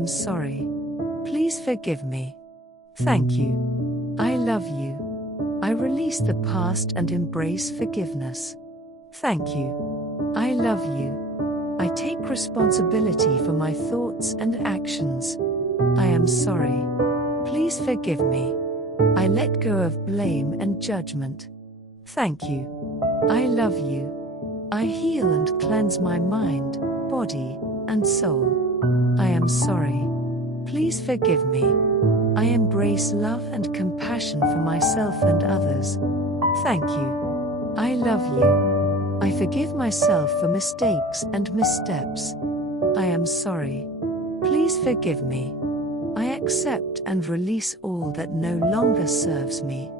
am sorry. Please forgive me. Thank you. I love you. I release the past and embrace forgiveness. Thank you. I love you. I take responsibility for my thoughts and actions. I am sorry. Please forgive me. I let go of blame and judgment. Thank you. I love you. I heal and cleanse my mind, body, and soul. I am sorry. Please forgive me. I embrace love and compassion for myself and others. Thank you. I love you. I forgive myself for mistakes and missteps. I am sorry. Please forgive me. I accept and release all that no longer serves me.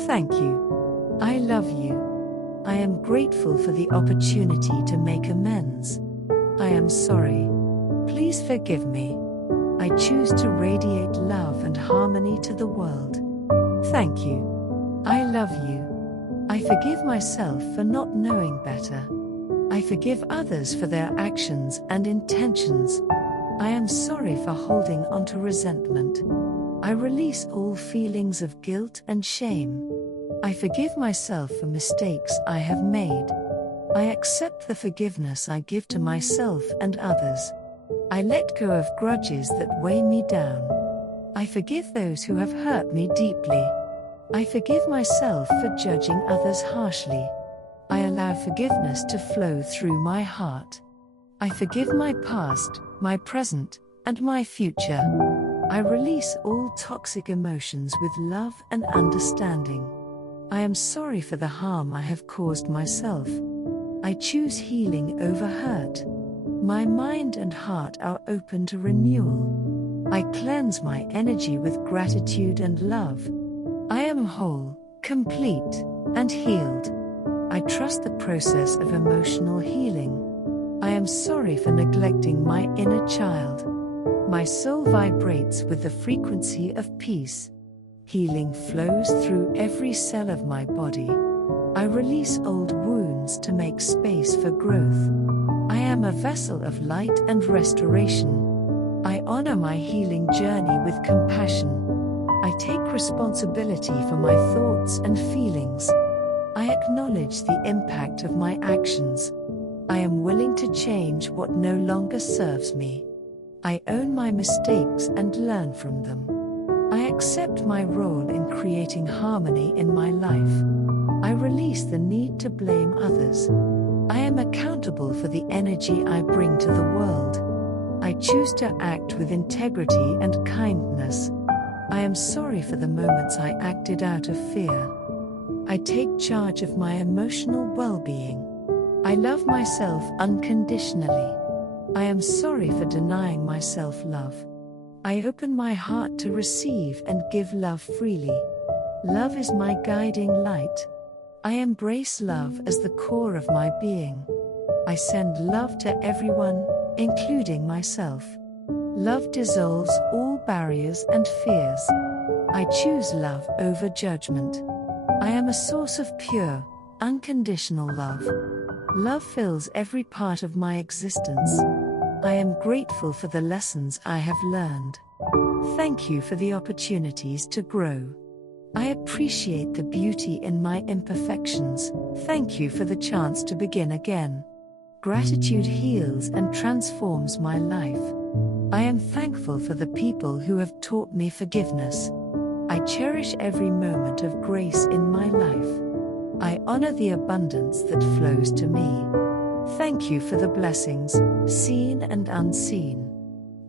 Thank you. I love you. I am grateful for the opportunity to make amends. I am sorry. Please forgive me. I choose to radiate love and harmony to the world. Thank you. I love you. I forgive myself for not knowing better. I forgive others for their actions and intentions. I am sorry for holding onto resentment. I release all feelings of guilt and shame. I forgive myself for mistakes I have made. I accept the forgiveness I give to myself and others. I let go of grudges that weigh me down. I forgive those who have hurt me deeply. I forgive myself for judging others harshly. I allow forgiveness to flow through my heart. I forgive my past, my present, and my future. I release all toxic emotions with love and understanding. I am sorry for the harm I have caused myself. I choose healing over hurt. My mind and heart are open to renewal. I cleanse my energy with gratitude and love. I am whole, complete, and healed. I trust the process of emotional healing. I am sorry for neglecting my inner child. My soul vibrates with the frequency of peace. Healing flows through every cell of my body. I release old wounds to make space for growth. I am a vessel of light and restoration. I honor my healing journey with compassion. I take responsibility for my thoughts and feelings. I acknowledge the impact of my actions. I am willing to change what no longer serves me. I own my mistakes and learn from them. I accept my role in creating harmony in my life. I release the need to blame others. I am accountable for the energy I bring to the world. I choose to act with integrity and kindness. I am sorry for the moments I acted out of fear. I take charge of my emotional well-being. I love myself unconditionally. I am sorry for denying myself love. I open my heart to receive and give love freely. Love is my guiding light. I embrace love as the core of my being. I send love to everyone, including myself. Love dissolves all barriers and fears. I choose love over judgment. I am a source of pure, unconditional love. Love fills every part of my existence. I am grateful for the lessons I have learned. Thank you for the opportunities to grow. I appreciate the beauty in my imperfections. Thank you for the chance to begin again. Gratitude heals and transforms my life. I am thankful for the people who have taught me forgiveness. I cherish every moment of grace in my life. I honor the abundance that flows to me. Thank you for the blessings, seen and unseen.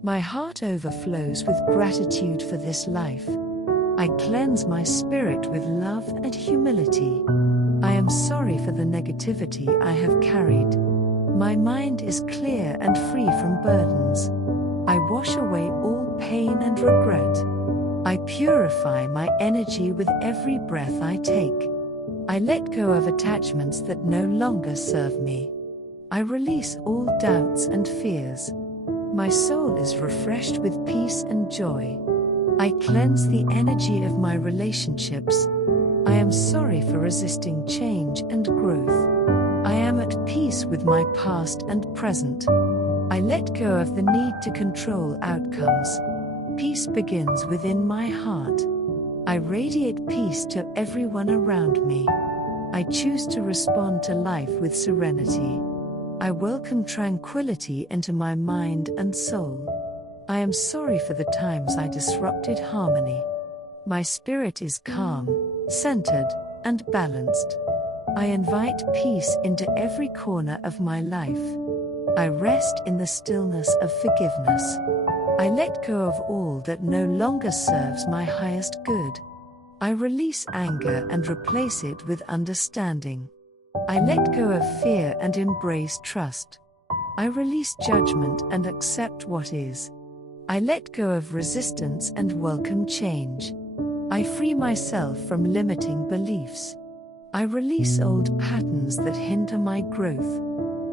My heart overflows with gratitude for this life. I cleanse my spirit with love and humility. I am sorry for the negativity I have carried. My mind is clear and free from burdens. I wash away all pain and regret. I purify my energy with every breath I take. I let go of attachments that no longer serve me. I release all doubts and fears. My soul is refreshed with peace and joy. I cleanse the energy of my relationships. I am sorry for resisting change and growth. I am at peace with my past and present. I let go of the need to control outcomes. Peace begins within my heart. I radiate peace to everyone around me. I choose to respond to life with serenity. I welcome tranquility into my mind and soul. I am sorry for the times I disrupted harmony. My spirit is calm, centered, and balanced. I invite peace into every corner of my life. I rest in the stillness of forgiveness. I let go of all that no longer serves my highest good. I release anger and replace it with understanding. I let go of fear and embrace trust. I release judgment and accept what is. I let go of resistance and welcome change. I free myself from limiting beliefs. I release old patterns that hinder my growth.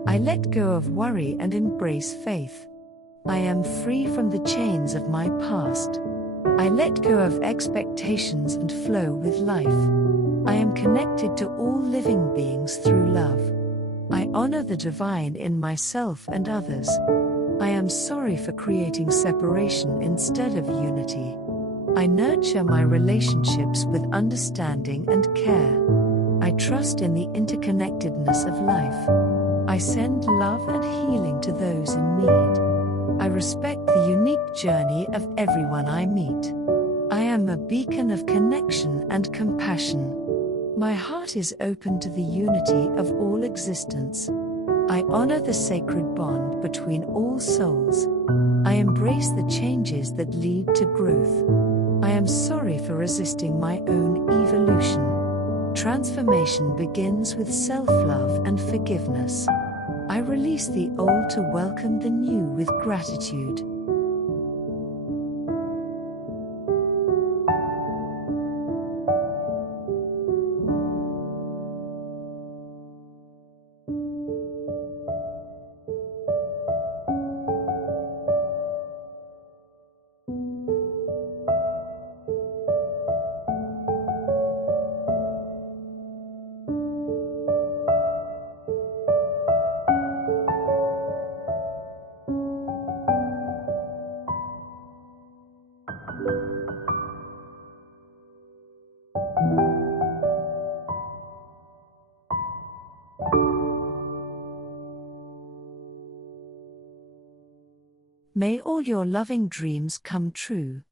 I let go of worry and embrace faith. I am free from the chains of my past. I let go of expectations and flow with life. I am connected to all living beings through love. I honor the divine in myself and others. I am sorry for creating separation instead of unity. I nurture my relationships with understanding and care. I trust in the interconnectedness of life. I send love and healing to those in need. I respect the unique journey of everyone I meet. I am a beacon of connection and compassion. My heart is open to the unity of all existence. I honor the sacred bond between all souls. I embrace the changes that lead to growth. I am sorry for resisting my own evolution. Transformation begins with self-love and forgiveness. I release the old to welcome the new with gratitude. May all your loving dreams come true.